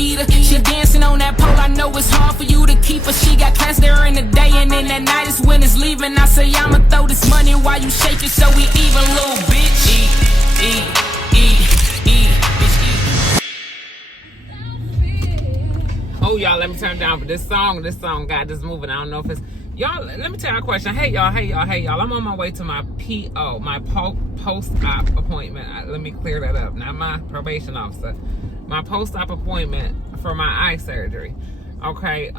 eater. She dancing on that pole, I know it's hard for you to keep her. She got class during the day, and then that night is when it's leaving. I say I'ma throw this money while you shake it, so we even, little bitch. Eat, eat, eat, bitch, eat. Oh, y'all, let me turn it down for this song got this moving. I don't know if it's y'all. Let me tell you a question. Hey y'all. I'm on my way to my PO, my post-op appointment. Let me clear that up. Not my probation officer. My post-op appointment for my eye surgery. Okay.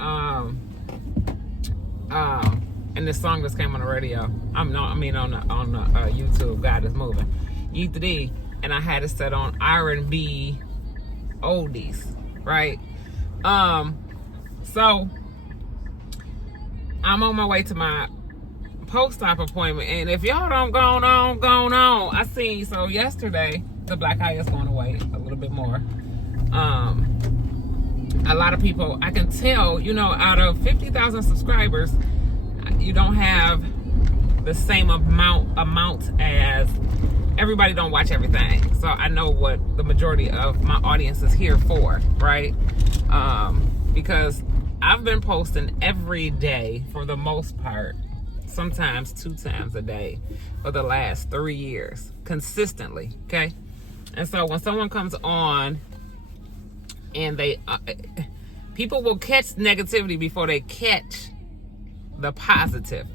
And this song just came on the radio. On the YouTube. God is moving. Yeet the D, and I had it set on R&B oldies, right? So I'm on my way to my post-op appointment, and if y'all don't go on. I seen, so yesterday the black eye is going away a little bit more. A lot of people, I can tell, out of 50,000 subscribers, you don't have the same amount as everybody. Don't watch everything, so I know what the majority of my audience is here for, right? Because I've been posting every day for the most part, sometimes 2 times a day for the last 3 years, consistently, okay? And so when someone comes on and people will catch negativity before they catch the positive,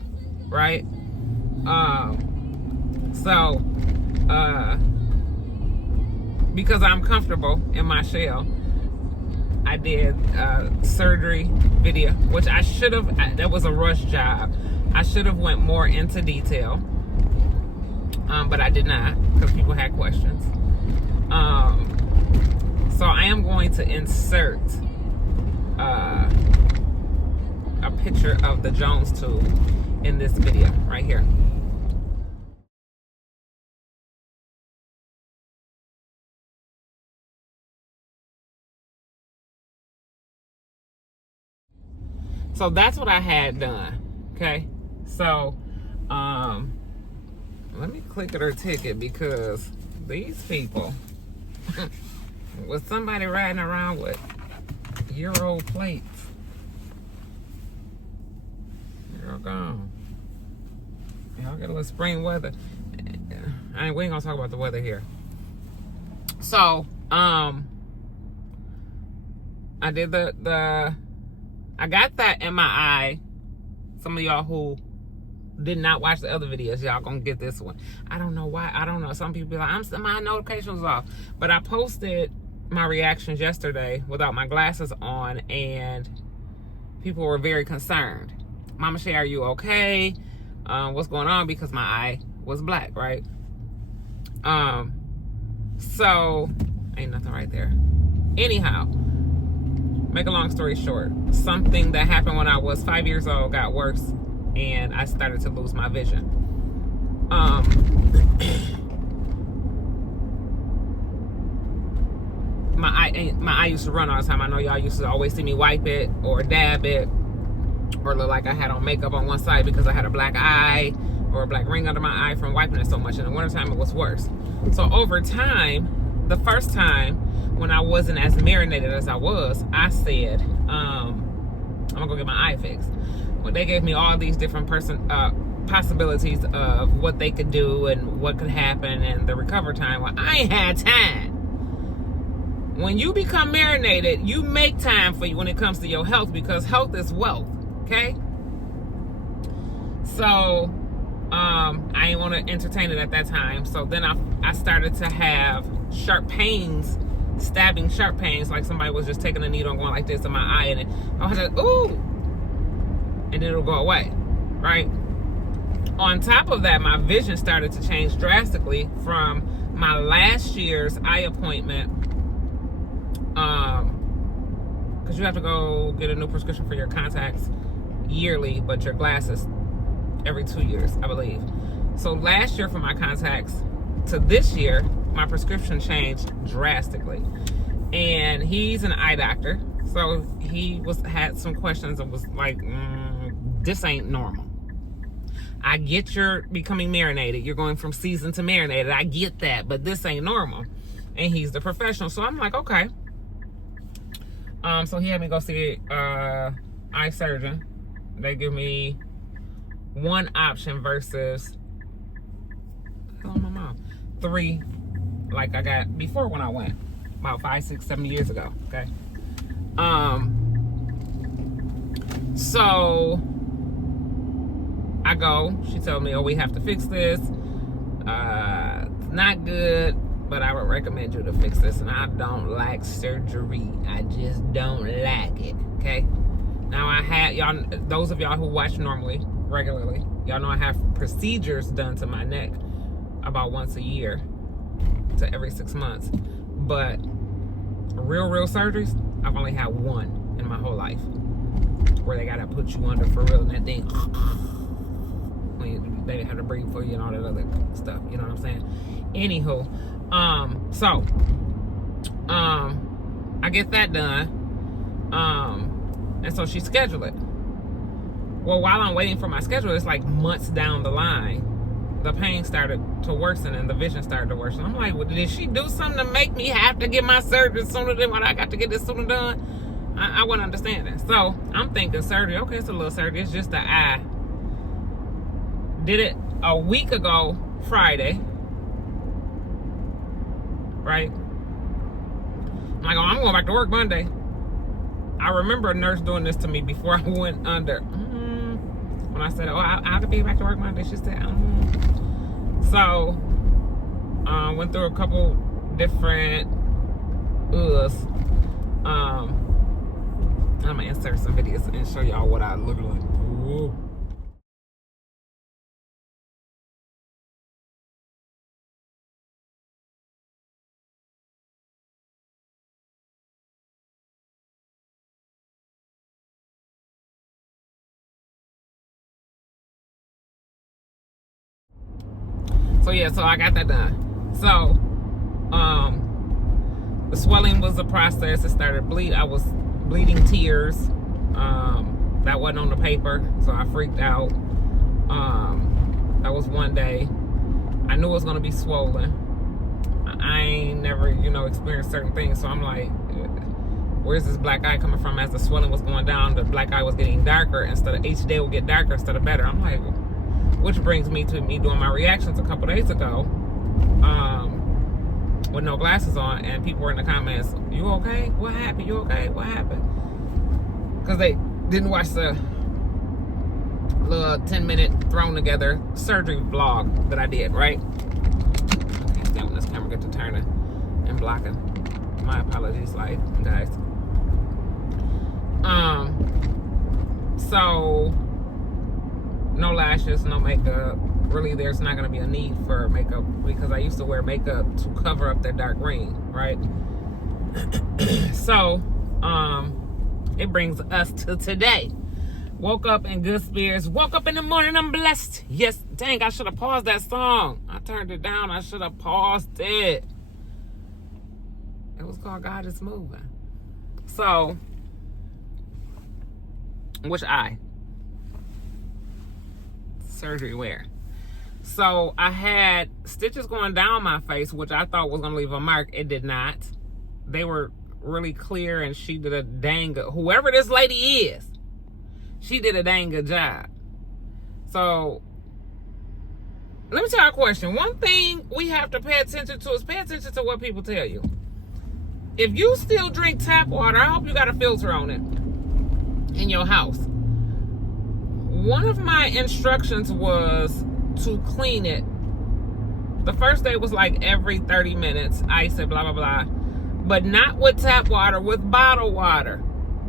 right? Because I'm comfortable in my shell, I did a surgery video, which I should have, that was a rush job. I should have went more into detail, but I did not, because people had questions. So I am going to insert a picture of the Jones tube in this video right here. So that's what I had done, okay? So, let me click at her ticket, because these people, with somebody riding around with Euro plates, you're gone. Y'all get a little spring weather. We ain't gonna talk about the weather here. So, I did I got that in my eye. Some of y'all who did not watch the other videos, y'all gonna get this one. I don't know why. I don't know. Some people be like, my notifications off. But I posted my reactions yesterday without my glasses on, and people were very concerned. Mama Shay, are you okay? What's going on? Because my eye was black, right? So ain't nothing right there. Anyhow, make a long story short, something that happened when I was 5 years old got worse, and I started to lose my vision. My eye used to run all the time. I know y'all used to always see me wipe it or dab it or look like I had on makeup on one side because I had a black eye or a black ring under my eye from wiping it so much. In the wintertime, it was worse. So over time, the first time when I wasn't as marinated as I was, I said, I'm gonna go get my eye fixed. Well, they gave me all these different possibilities of what they could do and what could happen and the recover time. Well, I ain't had time. When you become marinated, you make time for you when it comes to your health, because health is wealth, okay? So, I didn't want to entertain it at that time. So then I started to have sharp pains, stabbing sharp pains, like somebody was just taking a needle and going like this in my eye, and I was like, ooh, and then it'll go away, right? On top of that, my vision started to change drastically from my last year's eye appointment, because you have to go get a new prescription for your contacts yearly, but your glasses every 2 years, I believe. So last year for my contacts to this year, my prescription changed drastically. And he's an eye doctor, so he had some questions and was like, this ain't normal. I get you're becoming marinated. You're going from seasoned to marinated. I get that, but this ain't normal. And he's the professional. So I'm like, okay. So he had me go see eye surgeon. They give me one option versus my mom 3, like I got before when I went about 5, 6, 7 years ago. Okay. So I go. She told me, "Oh, we have to fix this. It's not good, but I would recommend you to fix this." And I don't like surgery. I just don't like it. Okay. Now I had y'all. Those of y'all who watch regularly, y'all know I have procedures done to my neck about once a year to every 6 months. But real surgeries, I've only had one in my whole life, where they gotta put you under for real, and that thing, when they have to breathe for you and all that other stuff. You know what I'm saying? Anywho, I get that done, and so she scheduled it. Well, while I'm waiting for my schedule, it's like months down the line, the pain started to worsen and the vision started to worsen. I'm like, well, did she do something to make me have to get my surgery sooner than what I got to get this sooner done? I wouldn't understand that. So I'm thinking surgery, okay, it's a little surgery, it's just the eye. Did it a week ago Friday, right? I'm like, oh, I'm going back to work Monday. I remember a nurse doing this to me before I went under. When I said, oh, I have to be back to work Monday, she said, So, went through a couple different I'm gonna insert some videos and show y'all what I look like. Ooh. So yeah, so I got that done. So, the swelling was a process. It started bleed. I was bleeding tears. That wasn't on the paper, so I freaked out. That was one day. I knew it was gonna be swollen. I ain't never, experienced certain things, so I'm like, where's this black eye coming from? As the swelling was going down, the black eye was getting darker. Instead of each day would get darker instead of better. I'm like, which brings me to me doing my reactions a couple days ago, with no glasses on, and people were in the comments, "You okay? What happened? You okay? What happened?" Because they didn't watch the little 10-minute thrown together surgery vlog that I did, right? Okay, damn, when this camera gets to turning and blocking. My apologies, guys. So no lashes, no makeup. Really, there's not going to be a need for makeup because I used to wear makeup to cover up that dark ring, right? So, it brings us to today. Woke up in good spirits. Woke up in the morning, I'm blessed. Yes, dang, I should have paused that song. I turned it down. I should have paused it. It was called God Is Moving. So, which eye? Surgery where? So I had stitches going down my face, which I thought was going to leave a mark. It did not. They were really clear, and she did a dang good, whoever this lady is, she did a dang good job. So let me tell you a question. One thing we have to pay attention to is pay attention to what people tell you. If you still drink tap water, I hope you got a filter on it in your house. One of my instructions was to clean it. The first day was like every 30 minutes. I said blah, blah, blah. But not with tap water, with bottled water.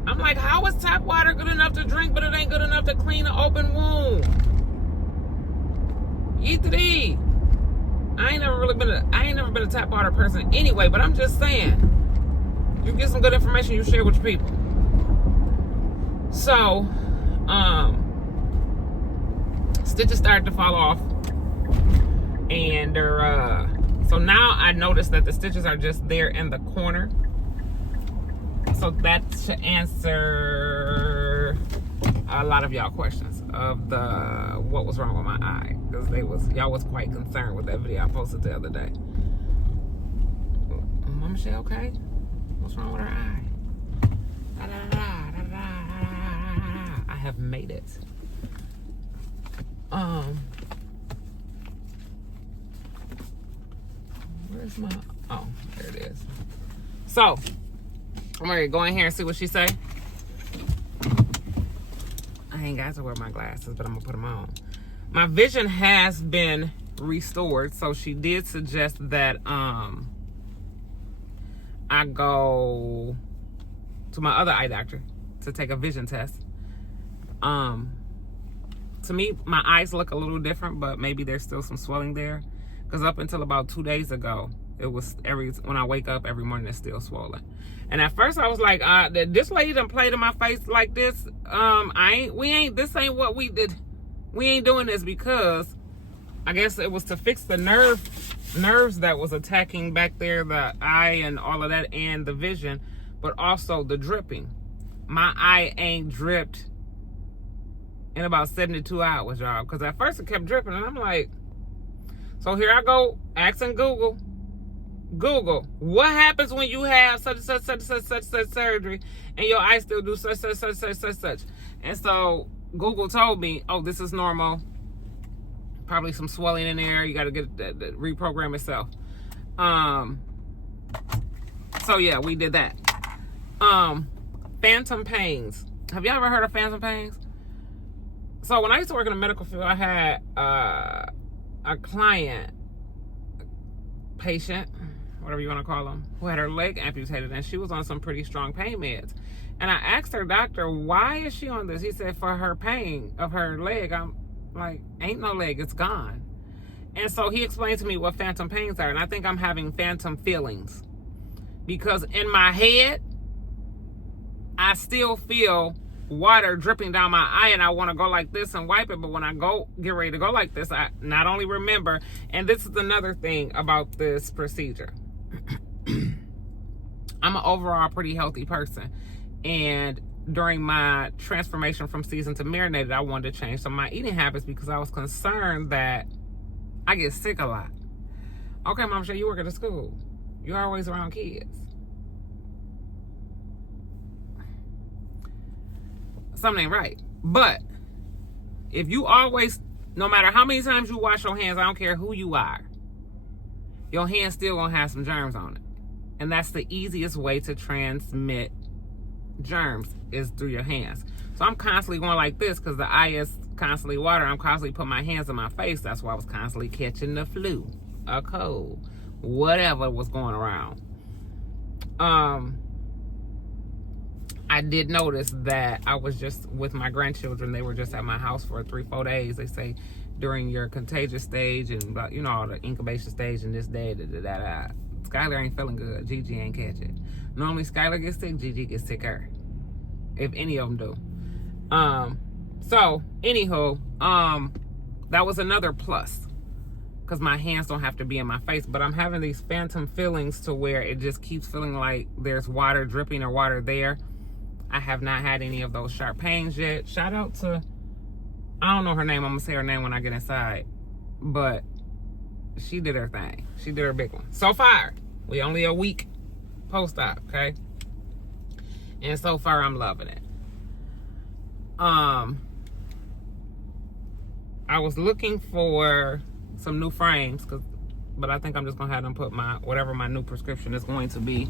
I'm like, how is tap water good enough to drink, but it ain't good enough to clean an open wound? Yeet-a-dee. I ain't never been a tap water person anyway, but I'm just saying. You get some good information, you share with your people. So, stitches started to fall off, and they're so now I noticed that the stitches are just there in the corner. So that should answer a lot of y'all questions of the what was wrong with my eye, because y'all was quite concerned with that video I posted the other day. Mama, she okay? What's wrong with her eye? I have made it. Where's my, oh, there it is. So, I'm ready to go in here and see what she say. I ain't got to wear my glasses, but I'm gonna put them on. My vision has been restored, so she did suggest that I go to my other eye doctor to take a vision test. To me, my eyes look a little different, but maybe there's still some swelling there. Because up until about 2 days ago, it was when I wake up every morning, it's still swollen. And at first I was like, this lady done played in my face like this. This ain't what we did. We ain't doing this, because I guess it was to fix the nerves that was attacking back there, the eye and all of that, and the vision, but also the dripping. My eye ain't dripped in about 72 hours, y'all. Because at first it kept dripping, and I'm like, so here I go asking Google, what happens when you have such surgery and your eyes still do such. And so Google told me, oh, this is normal. Probably some swelling in there. You got to get that reprogram itself. So yeah, we did that. Phantom pains. Have you ever heard of phantom pains? So when I used to work in the medical field, I had a patient, whatever you want to call them, who had her leg amputated, and she was on some pretty strong pain meds. And I asked her doctor, why is she on this? He said, for her pain of her leg. I'm like, ain't no leg, it's gone. And so he explained to me what phantom pains are, and I think I'm having phantom feelings. Because in my head, I still feel water dripping down my eye, and I want to go like this and wipe it, but when I get ready to go like this, I not only remember, and this is another thing about this procedure. I'm an overall pretty healthy person, and during my transformation from seasoned to marinated, I wanted to change some of my eating habits because I was concerned that I get sick a lot. Okay, Mom, Shay, you work at a school. You're always around kids. Something ain't right. But if you always, no matter how many times you wash your hands, I don't care who you are, your hands still gonna have some germs on it. And that's the easiest way to transmit germs, is through your hands. So I'm constantly going like this because the eye is constantly water. I'm constantly putting my hands in my face. That's why I was constantly catching the flu, a cold, whatever was going around. I did notice that I was just with my grandchildren. They were just at my house for 3-4 days. They say during your contagious stage and, you know, the incubation stage and this day, Skylar ain't feeling good. Gigi ain't catch it. Normally Skylar gets sick, Gigi gets sicker, if any of them do. So anywho, that was another plus, because my hands don't have to be in my face. But I'm having these phantom feelings to where it just keeps feeling like there's water dripping or water there. I have not had any of those sharp pains yet. Shout out to, I don't know her name. I'm going to say her name when I get inside. But she did her thing. She did her big one. So far, we only a week post-op, okay? And so far, I'm loving it. I was looking for some new frames, but I think I'm just going to have them put whatever my new prescription is going to be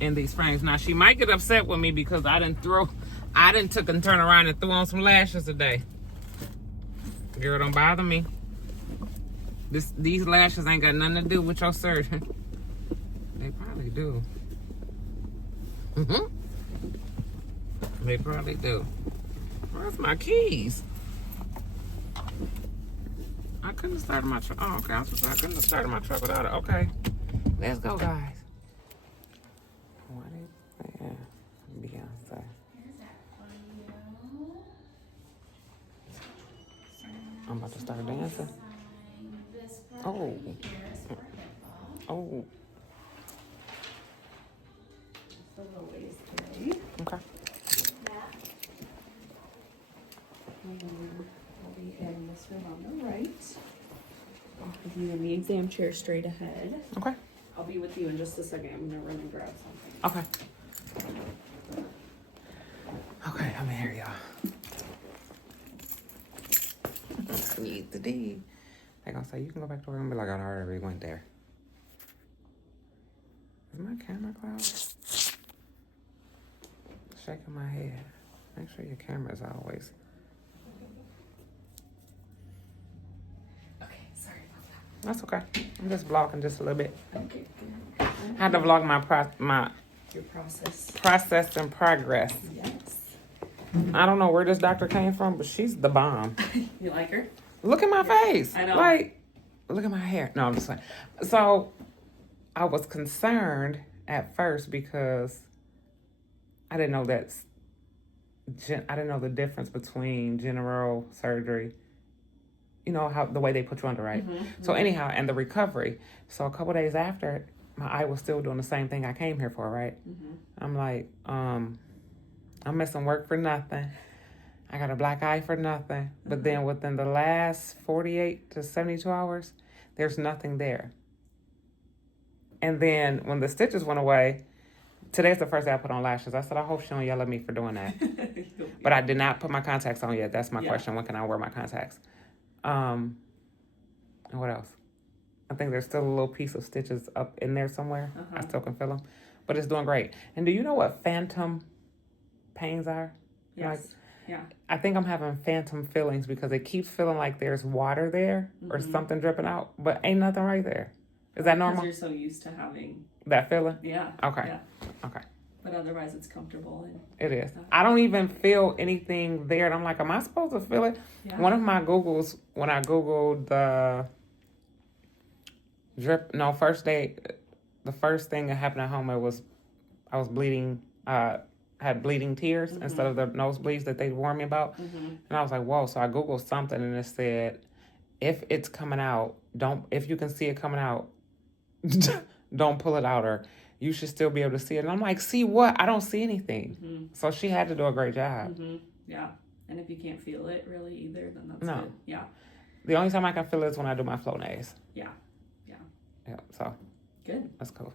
in these frames. Now, she might get upset with me because I didn't took and turn around and threw on some lashes today. Girl, don't bother me. These lashes ain't got nothing to do with your surgery. They probably do. They probably do. Where's my keys? I couldn't have started my truck. Oh, okay. I couldn't have started my truck without it. Okay. Let's go, guys. What is that? Beyonce. I'm about to start dancing. Oh. Oh. Okay. We'll be in this room on the right. I'll have you in the exam chair straight ahead. Okay. I'll be with you in just a second. I'm gonna run and grab something. Okay. Okay, I'm here, y'all. Need the D. They're gonna say, you can go back to work and be like, I already went there. Is my camera clouded? Shaking my head. Make sure your camera's always. Okay, sorry about that. That's okay. I'm just vlogging just a little bit. Okay, good. I had to vlog Your process. process and progress. Yes. I don't know where this doctor came from, but she's the bomb. You like her? Look at my face. I know. Like, look at my hair. No, I'm just saying. So, I was concerned at first because I didn't know I didn't know the difference between general surgery. You know how the way they put you under, right? Mm-hmm. So anyhow, and the recovery. So a couple days after, my eye was still doing the same thing I came here for, right? Mm-hmm. I'm like, I'm missing work for nothing. I got a black eye for nothing. But then within the last 48 to 72 hours, there's nothing there. And then when the stitches went away, today's the first day I put on lashes. I said, I hope she don't yell at me for doing that. But I did not put my contacts on yet. That's my question. When can I wear my contacts? And what else? I think there's still a little piece of stitches up in there somewhere. I still can feel them. But it's doing great. And do you know what phantom pains are? Yes. Like, yeah. I think I'm having phantom feelings because it keeps feeling like there's water there or something dripping out, but ain't nothing right there. Is that normal? Because you're so used to having that feeling? Yeah. Okay. Yeah. Okay. But otherwise, it's comfortable. And it is. I don't even feel anything there. And I'm like, am I supposed to feel it? Yeah. One of my Googles, when I Googled the drip, no, first day, the first thing that happened at home, I was bleeding, had bleeding tears instead of the nosebleeds that they warned me about. And I was like, whoa. So I Googled something and it said, if it's coming out, if you can see it coming out, don't pull it out, or you should still be able to see it. And I'm like, see what? I don't see anything. So she had to do a great job. Yeah. And if you can't feel it really either, then that's No. good. Yeah. The only time I can feel it is when I do my flow nays. Yeah. Yeah. Yeah, so. Good. That's cool.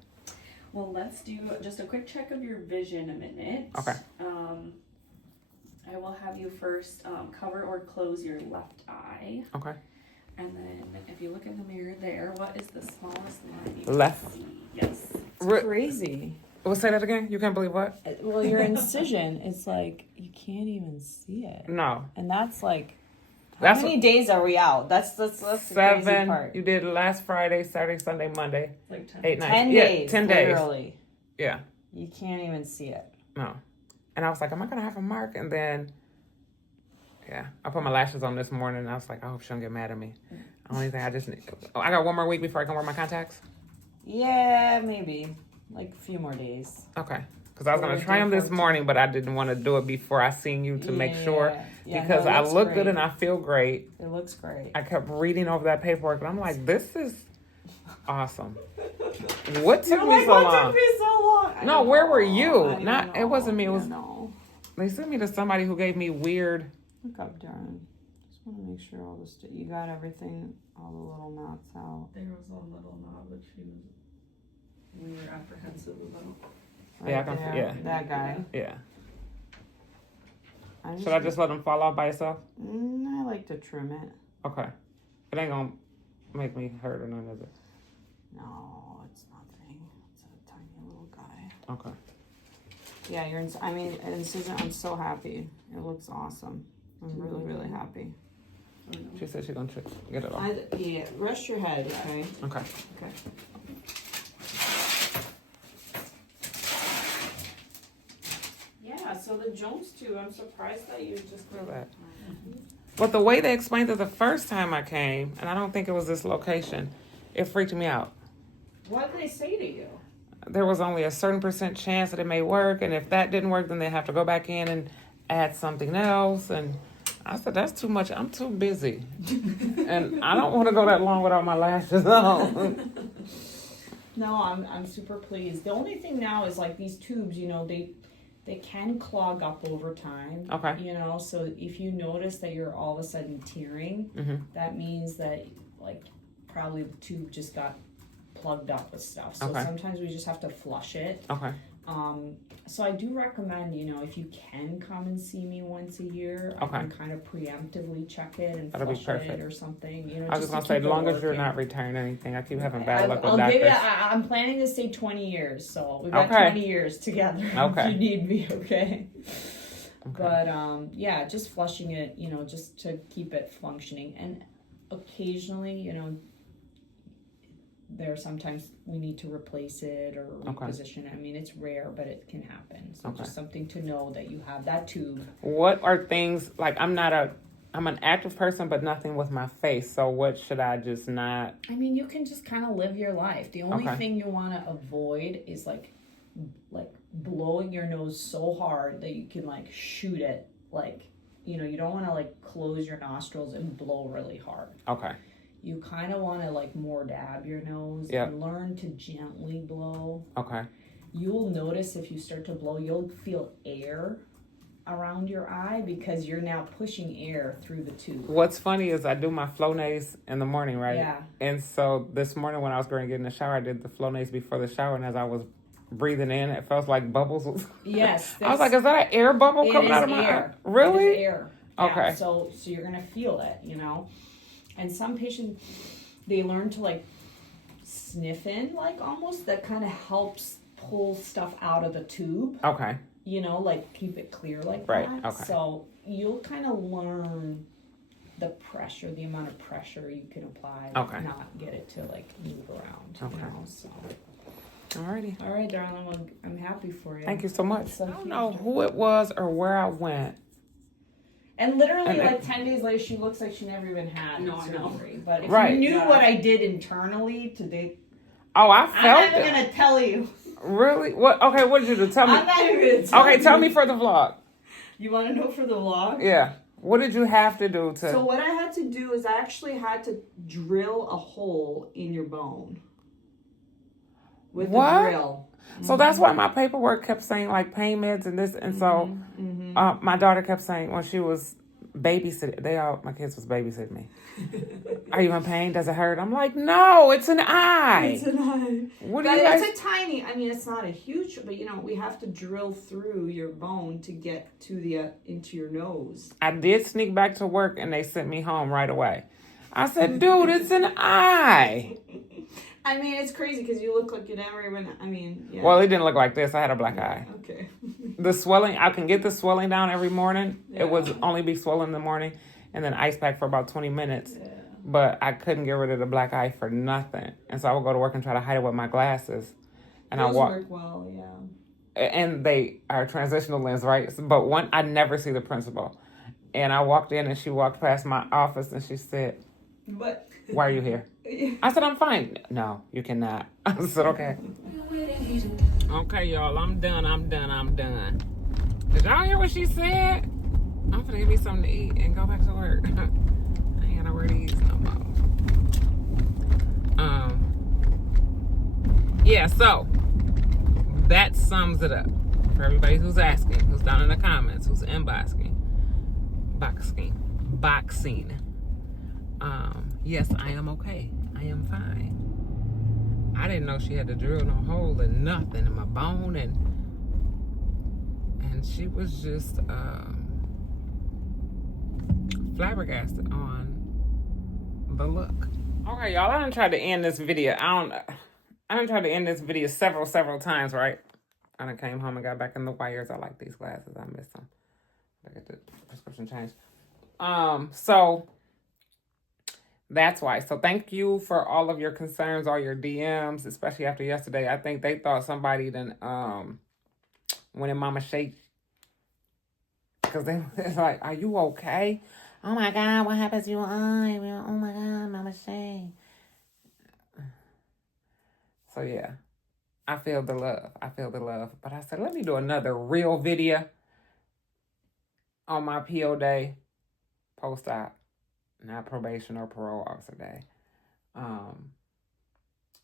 Well, let's do just a quick check of your vision a minute. Okay. I will have you first cover or close your left eye. Okay. And then if you look in the mirror there, what is the smallest line you Left. can see? Yes. It's crazy. Well, say that again? You can't believe what? Well, your incision, it's like you can't even see it. No. And that's like, how That's many days are we out? That's the crazy 7. part. You did last Friday, Saturday, Sunday, Monday. Like 10. 8 nights. 10 Yeah, days. 10 days. Literally. Yeah. You can't even see it. No. And I was like, am I going to have a mark? And then, yeah, I put my lashes on this morning and I was like, I hope she don't get mad at me. Only thing I just need, I got one more week before I can wear my contacts. Yeah, maybe. Like a few more days. Okay. Because I was going to try them this morning, but I didn't want to do it before I seen you to make sure. Yeah, Because no, it I looks look great. good and I feel great. It looks great. I kept reading over that paperwork and I'm like, this is awesome. What took me so long? No, where were you? Not. It wasn't me. It was. No. They sent me to somebody who gave me weird. Look up, Darren. Just want to make sure all this. You got everything, all the little knots out. There was a little knob that we were apprehensive about. Yeah, I can. there, Yeah. that guy. Yeah. Should I just let them fall off by itself? I like to trim it. Okay. It ain't gonna make me hurt or none of it. No, it's nothing. It's a tiny little guy. Okay. Yeah, incision. I'm so happy. It looks awesome. I'm really, really happy. She said she's gonna get it off. Yeah, rest your head, okay? Okay. Okay. Yeah, so the Jones too. I'm surprised that you just Look at that. But the way they explained it the first time I came, and I don't think it was this location, it freaked me out. What did they say to you? There was only a certain % chance that it may work, and if that didn't work, then they have to go back in and add something else. And I said, that's too much. I'm too busy. And I don't want to go that long without my lashes on. No, I'm super pleased. The only thing now is like these tubes, they can clog up over time. Okay. So if you notice that you're all of a sudden tearing, that means that like probably the tube just got plugged up with stuff. So Okay. sometimes we just have to flush it. Okay. So I do recommend, you know, if you can come and see me once a year, Okay. I can kind of preemptively check it and That'll be flush perfect. it or something. You know, I was just to gonna say, as keep it long as you're working. not returning anything, I keep having bad luck with I'll doctors. give you. I'm planning to stay 20 years, so we've got Okay. 20 years together. Okay. If you need me, okay. Okay. But yeah, just flushing it, you know, just to keep it functioning, and occasionally, you know, there are sometimes we need to replace it or reposition it. I mean, it's rare, but it can happen. So just something to know that you have that tube. What are things, like, I'm an active person, but nothing with my face. So what should I just not? I mean, you can just kind of live your life. The only thing you want to avoid is like blowing your nose so hard that you can like shoot it. Like, you know, you don't want to like close your nostrils and blow really hard. Okay. You kind of want to like more dab your nose and learn to gently blow. Okay. You'll notice if you start to blow, you'll feel air around your eye because you're now pushing air through the tube. What's funny is I do my Flonase in the morning, right? Yeah. And so this morning when I was going to get in the shower, I did the Flonase before the shower, and as I was breathing in, it felt like bubbles. Yes. I was like, is that an air bubble coming out of my eye? Really? It is air. Okay. Yeah, so you're going to feel it, you know. And some patients, they learn to like sniff in, like almost, that kind of helps pull stuff out of the tube. Okay. You know, like keep it clear like Right. that. Okay. So you'll kind of learn the pressure, the amount of pressure you can apply, like not get it to like move around. Okay. You know, so. Alrighty. All right, darling. Well, I'm happy for you. Thank you so much. So I don't know who it was or where I went. And literally, like 10 days later, she looks like she never even had surgery. But if Right. you knew what I did internally today, Oh, I felt I'm not even it. gonna tell you. Really? What? Okay, what did you do? Tell me. I'm not even gonna tell you. Okay, tell me for the vlog. You want to know for the vlog? Yeah. What did you have to do to? So what I had to do is I actually had to drill a hole in your bone with the drill. So that's why my paperwork kept saying like pain meds and this, and so my daughter kept saying when she was babysitting, my kids was babysitting me. Are you in pain? Does it hurt? I'm like, no, it's an eye. It's an eye. What do But you guys? it's a tiny. I mean, it's not a huge, but you know, we have to drill through your bone to get to the into your nose. I did sneak back to work and they sent me home right away. I said, dude, it's an eye. I mean, it's crazy because you look like you never even. I mean, yeah. Well, it didn't look like this. I had a black eye. Okay. The swelling, I can get the swelling down every morning. Yeah. It would only be swollen in the morning and then ice pack for about 20 minutes. Yeah. But I couldn't get rid of the black eye for nothing. And so I would go to work and try to hide it with my glasses. And Those I walk. work well, yeah. And they are transitional lens, right? But I never see the principal. And I walked in and she walked past my office and she said, But why are you here? I said, I'm fine. No, you cannot. I said, okay. Okay, y'all, I'm done. Did y'all hear what she said? I'm gonna give me something to eat and go back to work. I ain't got nowhere to eat no more. Yeah, so that sums it up for everybody who's asking, who's down in the comments, who's inboxing, boxing. Yes, I am okay. I am fine. I didn't know she had to drill no hole in nothing in my bone, and she was just flabbergasted on the look. Okay, y'all, I done tried to end this video. I done tried to end this video several times, right? I done came home and got back in the wires. I like these glasses. I miss them. I get the prescription changed. So that's why. So thank you for all of your concerns, all your DMs, especially after yesterday. I think they thought somebody done went in Mama Shake. Because they was like, are you okay? Oh my God, what happened to your eye? Oh my God, Mama Shake. So yeah, I feel the love. But I said, let me do another real video on my PO day, post-op, not probation or parole officer day.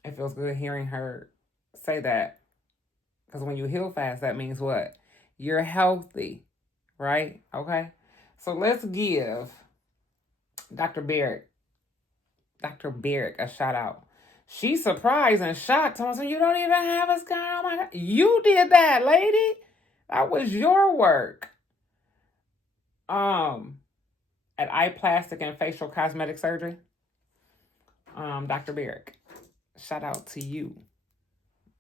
It feels good hearing her say that. Because when you heal fast, that means what? You're healthy, right? Okay. So let's give Dr. Barrick a shout out. She's surprised and shocked. Someone said, you don't even have a scar. Oh my God. You did that, lady. That was your work. At Eye Plastic and Facial Cosmetic Surgery, Dr. Barrick. Shout out to you.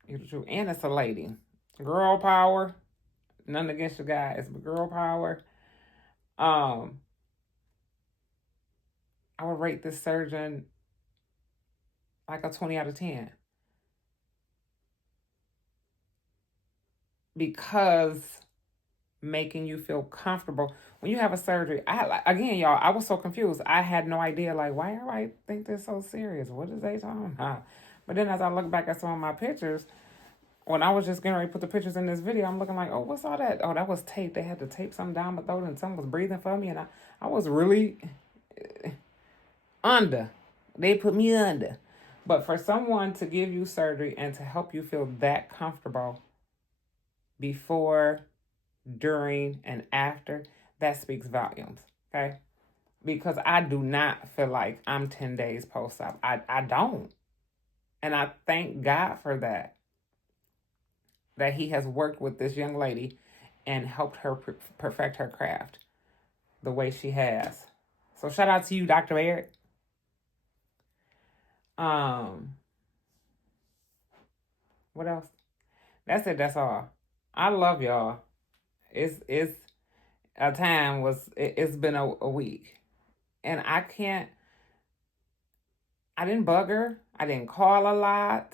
You're the truth. And it's a lady. Girl power. Nothing against you guys, but girl power. I would rate this surgeon like a 20 out of 10. Because making you feel comfortable. When you have a surgery, again, y'all, I was so confused. I had no idea, like, why everybody think they're so serious? What is they talking about? But then as I look back at some of my pictures, when I was just getting ready to put the pictures in this video, I'm looking like, oh, what's all that? Oh, that was tape. They had to tape something down my throat and someone was breathing for me. And I was really under. They put me under. But for someone to give you surgery and to help you feel that comfortable before, during, and after, that speaks volumes, okay? Because I do not feel like I'm 10 days post-op. I don't. And I thank God for that. That he has worked with this young lady and helped her perfect her craft the way she has. So shout out to you, Dr. Barrett. What else? That's it. That's all. I love y'all. It's a time was, it's been a week. And I didn't bug her. I didn't call a lot.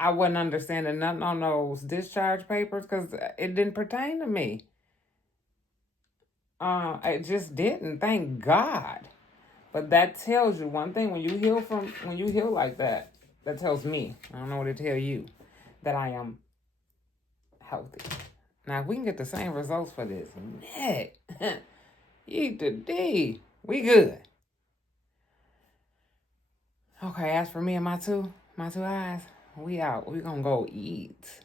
I wasn't understanding nothing on those discharge papers because it didn't pertain to me. It just didn't, thank God. But that tells you one thing, when you heal like that, that tells me, I don't know what to tell you, that I am healthy. Now, if we can get the same results for this neck, eat the D, we good. Okay, as for me and my two eyes, we out. We gonna go eat.